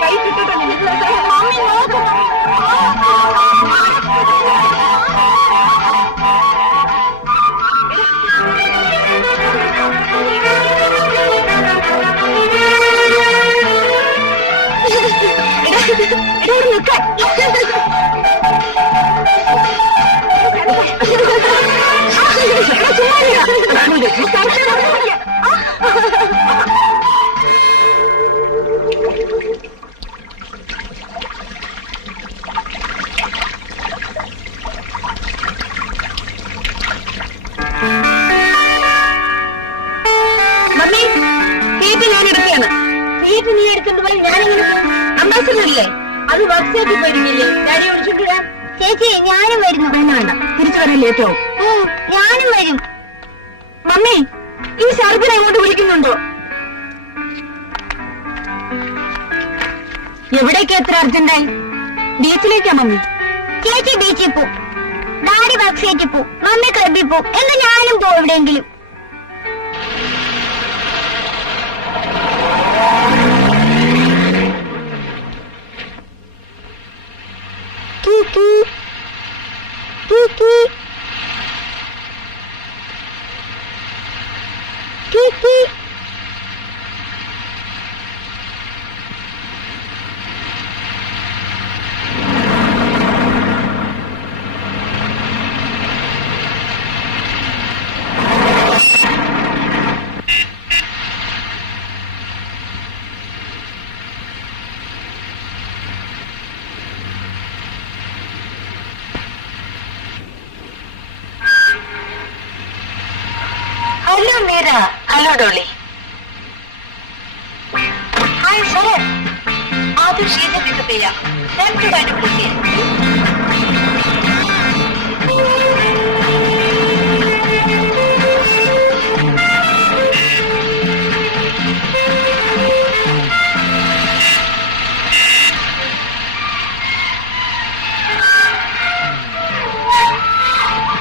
കൈ കിട്ടിട്ട് mummy seat ഞാൻ എടുക്കുകയാണ്. സീറ്റ് നീ എടുത്തുകൊണ്ട് ഞാനെങ്ങനെ പോകും? അംബാസഡറില്ലേ, അത് വർക്ക്ഷോപ്പിൽ പോയിരുന്നില്ലേ? ഡാഡി വിളിച്ചോണ്ട് വരാം. ചേച്ചി ഞാനും വരുന്നു. വേണ്ട വേണ്ട, തിരിച്ചു വരാൻ ലേറ്റ് ആവും. ഞാനും വരും. മമ്മി ഈ ഷർബിനെ അങ്ങോട്ട് വിളിക്കുന്നുണ്ടോ? എവിടേക്ക് എത്ര അർജന്റായി? ബീച്ചിലേക്കാ മമ്മി. ചേച്ചി ബീച്ചിൽ പോവും, ഡാഡി വർക്ക്ഷോപ്പിൽ പോവും, മമ്മി ക്ലബിൽ പോവും. എന്ന് ഞാനും പോവും എവിടെയെങ്കിലും. Hello, Meera. Hello, Dolly. Hi, sir. Aadu sheet hai to peya. Left to right please.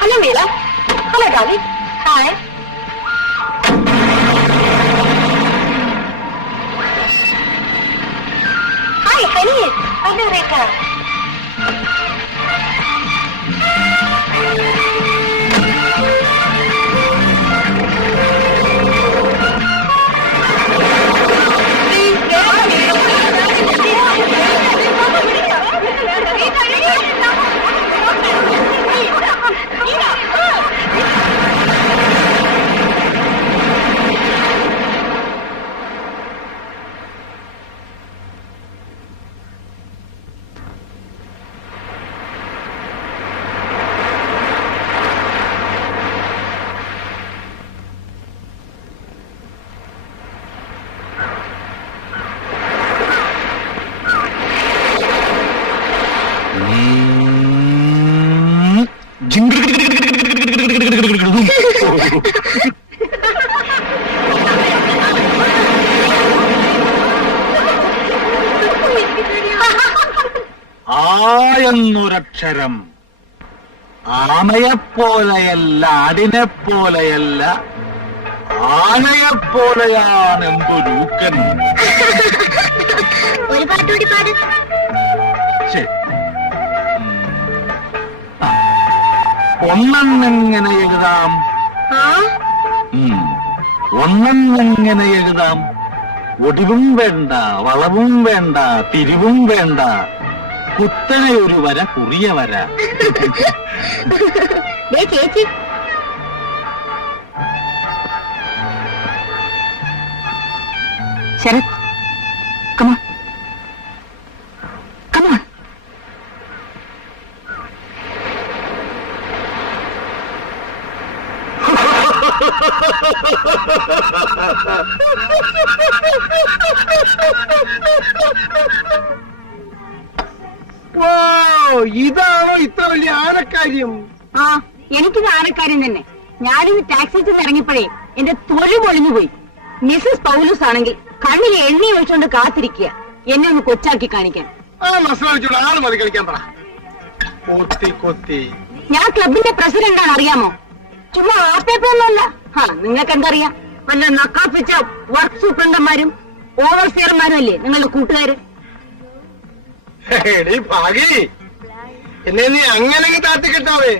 Hello, Meera. Hello, Dolly. Hi. Honey, hello, Rita. ആയെന്നൊരക്ഷരം ആമയെപ്പോലെയല്ല, ആടിനെപ്പോലെയല്ല, ആനയെപ്പോലെയാണെന്തൊരുക്കൻ. ഒരു പാട്ടുകൂടി പാട്. ഒന്നെങ്ങനെ എഴുതാം? ഒന്നെങ്ങനെ എഴുതാം? ഒടിവും വേണ്ട, വളവും വേണ്ട, തിരിവും വേണ്ട, കുത്തനെ ഒരു വര, കുറിയ വര. ചേച്ചി Sarath, come on. Come on. ഇതാണോ ഇത്ര വലിയ ആനക്കാര്യം? ആ, എനിക്കിത് ആനക്കാര്യം തന്നെ. ഞാനിന്ന് ടാക്സിയിൽ നിന്ന് ഇറങ്ങിയപ്പോഴേ എന്റെ തൊലി പൊളിഞ്ഞു പോയി. മിസ്സസ് പൗലൂസ് ആണെങ്കിൽ കണ്ണിൽ എണ്ണി ഒഴിച്ചുകൊണ്ട് കാത്തിരിക്കുക എന്നെ ഒന്ന് കൊച്ചാക്കി കാണിക്കാൻ. ആ മസാലിച്ചോട് ആള് മതി കളിക്കാൻ പറ. കൊത്തി കൊത്തി. ഞാൻ ക്ലബിന്റെ പ്രസിഡന്റാണ്, അറിയാമോ? ചുമ്മാ ആപ്പേപ്പൊന്നുമല്ല. നിങ്ങൾക്ക് എന്തറിയാം? വല്ല നക്കാപ്പിച്ച വർക്ക് സൂപ്രണ്ടന്മാരും ഓവർസിയർമാരും അല്ലേ നിങ്ങളുടെ കൂട്ടുകാര്? ഭാഗി, എന്നെ നീ അങ്ങനെ താത്തിക്കിട്ടാവേ.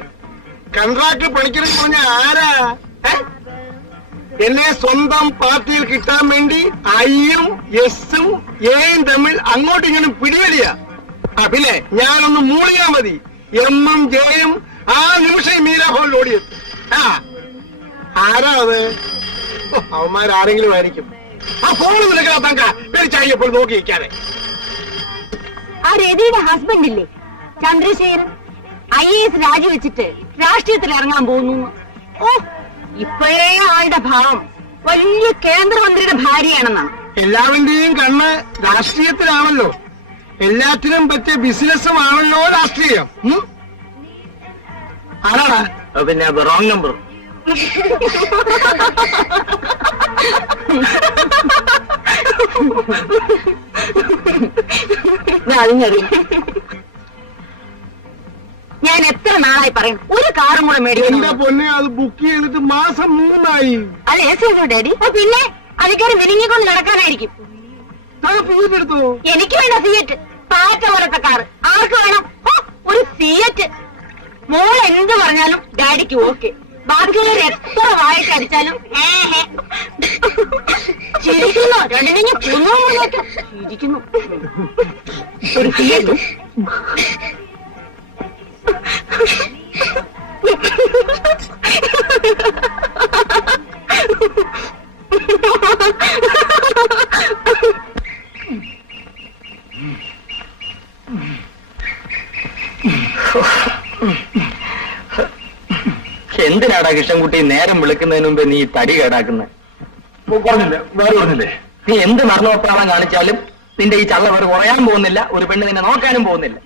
കൺട്രാക്ട് പണിക്കണമെന്ന് പറഞ്ഞ ആരാ? എന്നെ സ്വന്തം പാർട്ടിയിൽ കിട്ടാൻ വേണ്ടി ഐയും എസും എയും തമ്മിൽ അങ്ങോട്ടും ഇങ്ങോട്ടും പിടിവലിയ. പിന്നെ ഞാനൊന്ന് മൂളിയാ മതി, എമ്മും ജെയും ആ നിമിഷം മീര ഹോളിൽ ഓടിയെത്തും. ആരാ അത്? അവന്മാരാരെങ്കിലും ആയിരിക്കും. ആ ഫോണ് നിൽക്കാത്ത പേടിച്ചായപ്പോൾ നോക്കിയിരിക്കാതെ. ആ രതിയുടെ ഹസ്ബൻഡ് ഇല്ലേ, ചന്ദ്രശേഖരൻ, IAS രാജിവെച്ചിട്ട് രാഷ്ട്രീയത്തിൽ ഇറങ്ങാൻ പോകുന്നു. ഓ, ഇപ്പോഴേ ആളുടെ ഭാവം വലിയ കേന്ദ്രമന്ത്രിയുടെ ഭാര്യയാണെന്നാണ്. എല്ലാവന്റെയും കണ്ണ് രാഷ്ട്രീയത്തിലാണല്ലോ. എല്ലാത്തിനും പറ്റിയ ബിസിനസ്സുമാണല്ലോ രാഷ്ട്രീയം. ആരാടാ? പിന്നെ റോങ് നമ്പർ. ഞാൻ എത്ര നാളായി പറയും ഒരു കാറും കൂടെ മേടിക്കും. എന്റെ പൊന്നെ, അത് ബുക്ക് ചെയ്തിട്ട് മാസം 3 അത് AC ഡാഡി. പിന്നെ അതിക്കാരും വിരിഞ്ഞിക്കൊണ്ട് നടക്കാനായിരിക്കും. ഫിയറ്റ് എടുത്തോ? എനിക്ക് വേണ്ട ഫിയറ്റ്, പാറ്റ പോലത്തെ കാറ്. ആർക്ക് വേണം? ഒരു ഫിയറ്റ്. മോൾ എന്ത് പറഞ്ഞാലും ഡാഡിക്ക് ഓക്കെ. ബാക്കിയുള്ളവർ എത്ര വായിട്ട് അടിച്ചാലും ചിരിക്കുന്നു. രണ്ടിനെ കൊന്നോക്കെ ചിരിക്കുന്നു. ഒരു ഫിയറ്റ്. എന്തിനാടാ കൃഷ്ണൻകുട്ടി നേരം വിളിക്കുന്നതിന് മുമ്പ് നീ തടി കേടാക്കുന്നത്? പറഞ്ഞില്ലേ, വേറെ പറഞ്ഞില്ലേ? നീ എന്ത് മരണോപ്രാളം കാണിച്ചാലും നിന്റെ ഈ ചള്ള വേറെ കുറയാൻ പോകുന്നില്ല. ഒരു പെണ്ണ് നിന്നെ നോക്കാനും പോകുന്നില്ല.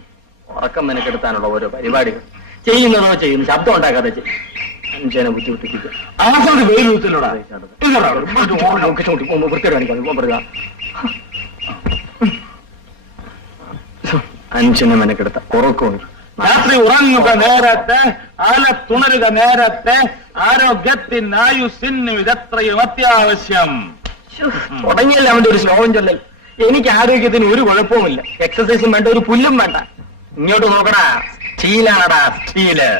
ഉറക്കം നിനക്കെടുത്താനുള്ള ഓരോ പരിപാടികൾ ചെയ്യുന്നതോ ചെയ്യുന്നു, ശബ്ദം ഉണ്ടാക്കാതെ ചെയ്യും. മനുഷ്യനെ ബുദ്ധിമുട്ടിപ്പിക്കുക. മനുഷ്യനെ മെനക്കെടുത്ത ഉറക്കവും. രാത്രി ഉറങ്ങുക നേരത്തെ, അല തുണരുക നേരത്തെ, ആരോഗ്യത്തിന് ആയുസ്സിന് ഇതത്രയും അത്യാവശ്യം. തുടങ്ങിയല്ല അവന്റെ ഒരു ശ്ലോകം ചൊല്ലൽ. എനിക്ക് ആരോഗ്യത്തിന് ഒരു കുഴപ്പവുമില്ല. എക്സസൈസും വേണ്ട, ഒരു പുല്ലും വേണ്ട. ഇങ്ങോട്ട് നോക്കടാ, സ്റ്റീലാണടാ സ്റ്റീല്.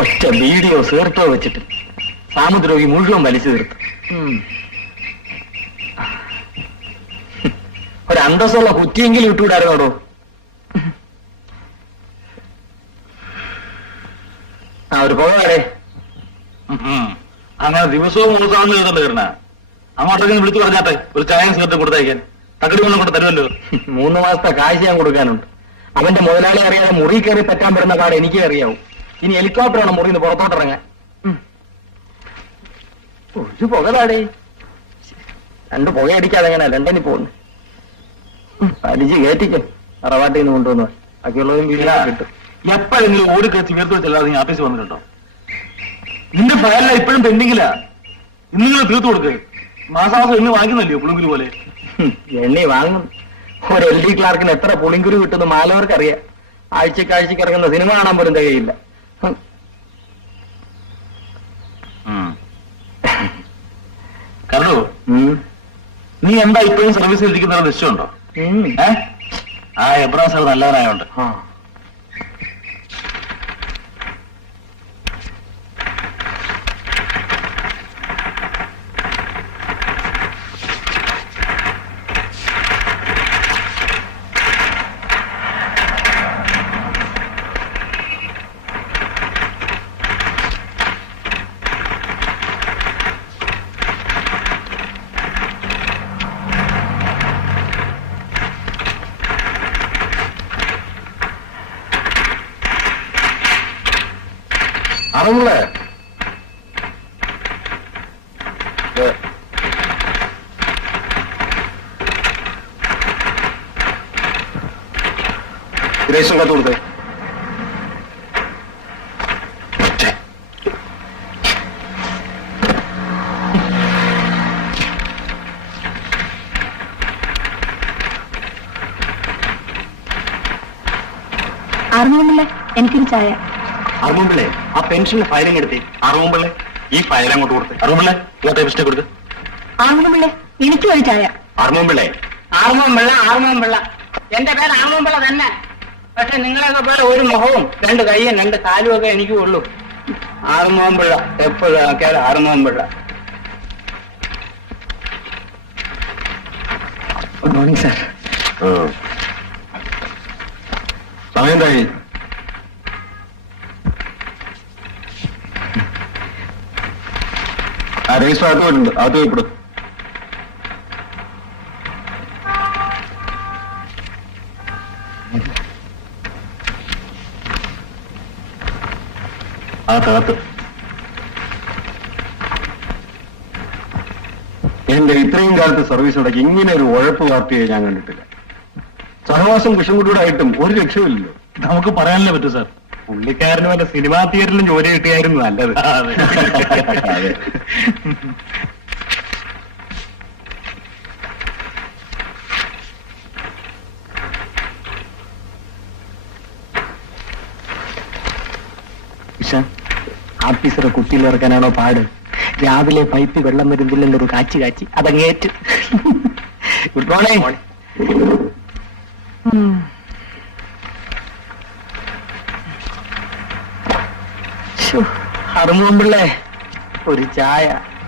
ഒറ്റ വീഡിയോ സീർത്തോ വെച്ചിട്ട് സാമുദ്രോഗി മുഴുവൻ വലിച്ചു തീർത്തു. ഒരു അന്തസ്സുള്ള കുറ്റിയെങ്കിലും ഇട്ടുവിടായിരുന്നോടോ. ഒരു പോകാരെ അങ്ങനെ ദിവസവും മൂസാന്ന് കേട്ടല്ലോ കയറണ. അങ്ങോട്ടേക്ക് വിളിച്ചു പറഞ്ഞാട്ടെ, ഒരു ചായ സീർത്ത് കൊടുത്തയക്കാൻ. തകടി കൊണ്ടും കൂടെ തരുമല്ലോ. 3 മാസത്തെ കാശ് ഞാൻ കൊടുക്കാനുണ്ട്. അവന്റെ മുതലാളി അറിയാതെ മുറി കയറി പറ്റാൻ പറ്റുന്ന കാട് എനിക്കേ അറിയാവൂ. ഇനി ഹെലികോപ്റ്ററാണ് മുറിന്ന് പുറത്തോട്ടിറങ്ങാൻ. ഒരു പുകതാടേ, 2 പുകയടിക്കാതെ എങ്ങനെ ലണ്ടനിൽ പോകുന്നു. അടിച്ച് കയറ്റിക്കും. അറവാട്ടിൽ നിന്ന് കൊണ്ടുവന്നു. ബാക്കിയുള്ളവരും വീട്ടിലാ കിട്ടും. എപ്പോഴെങ്കിലും ഓടിക്കത്തി വീർത്ത് വെച്ചല്ലാതെ നീ ആഫീസ് വന്നിട്ടുണ്ടോ? നിന്റെ ഫയല ഇപ്പോഴും പെൻഡിങ്ങിലാ. ഇന്നിങ്ങനെ തീർത്തു കൊടുക്ക്. മാസാമാസം എണ്ണി വാങ്ങിക്കുന്നല്ലയോ പുളുങ്കിരി പോലെ? എണ്ണി വാങ്ങും. ഒരു LD ക്ലാർക്കിന് എത്ര പുളിങ്കുരു കിട്ടുന്നു മാലവർക്ക് അറിയാം. ആഴ്ചക്ക് ഇറങ്ങുന്ന സിനിമ കാണാൻ പോലും തികയില്ല. കണ്ടോ, നീ എന്താ ഇപ്പോഴും സർവീസിൽ ഇരിക്കുന്ന നിശ്ചയമുണ്ടോ? ആ എബ്രാം സാർ നല്ലവനായോണ്ട്. അറിവുള്ളേ രേഷൻ കത്ത് കൊടുത്തേ. അറിഞ്ഞില്ലേ എനിക്കൊരു ചായ. അറുമുമ്പിള്ളേ ആ പെൻഷന്റെ ഫയലിംഗ് എടുത്തേ. അറുമുമ്പിള്ളേ ഈ ഫയൽ അങ്ങോട്ട് കൊടുത്തേ. അറിവുള്ളേ ടൈപ്പിസ്റ്റേ കൊടുത്ത്. ആറുമുമ്പിള്ളേ എനിക്കും ഒരു ചായ. അറുമുമ്പിള്ളേ ആറുമുമ്പിള്ള എന്റെ പേര് ആറുമുമ്പിള്ള തന്നെ. പക്ഷെ നിങ്ങളൊക്കെ പോലെ ഒരു മുഖവും രണ്ട് കൈയും രണ്ട് കാലും ഒക്കെ എനിക്കും ഉള്ളൂ. ആറുമുമ്പിള്ള എപ്പോഴും ആൾക്കാർ ആറുമുമ്പിള്ള. Good morning sir. സമയം എന്തായി? രജിസ്റ്റർ അകത്ത് പോയിട്ടുണ്ട്. അകത്ത് പോയിപ്പെടും. അകത്ത് എന്റെ ഇത്രയും കാലത്ത് സർവീസ് ഇടയ്ക്ക് ഇങ്ങനെ ഒരു ഉഴപ്പ് പാർട്ടിയെ ഞാൻ കണ്ടിട്ടില്ല. സഹവാസം കൃഷ്ണൻകുട്ടിയുടെ ആയിട്ടും ഒരു രക്ഷയില്ലല്ലോ. നമുക്ക് പറയാനല്ലേ പറ്റൂ സാർ. പുള്ളിക്കാരന് വല്ല സിനിമാ തിയേറ്ററിലും ജോലി കിട്ടിയായിരുന്നു നല്ലത്. അതെ. ആഫീസറെ കുട്ടിയിലിറക്കാനാണോ പാട്? രാവിലെ പൈപ്പ് വെള്ളം വരുന്നില്ലല്ലോ, ഒരു കാച്ചി കാച്ചി അതങ്ങേറ്റ്. Good morning. അറുമുമ്പിള്ളേ ഒരു ചായ.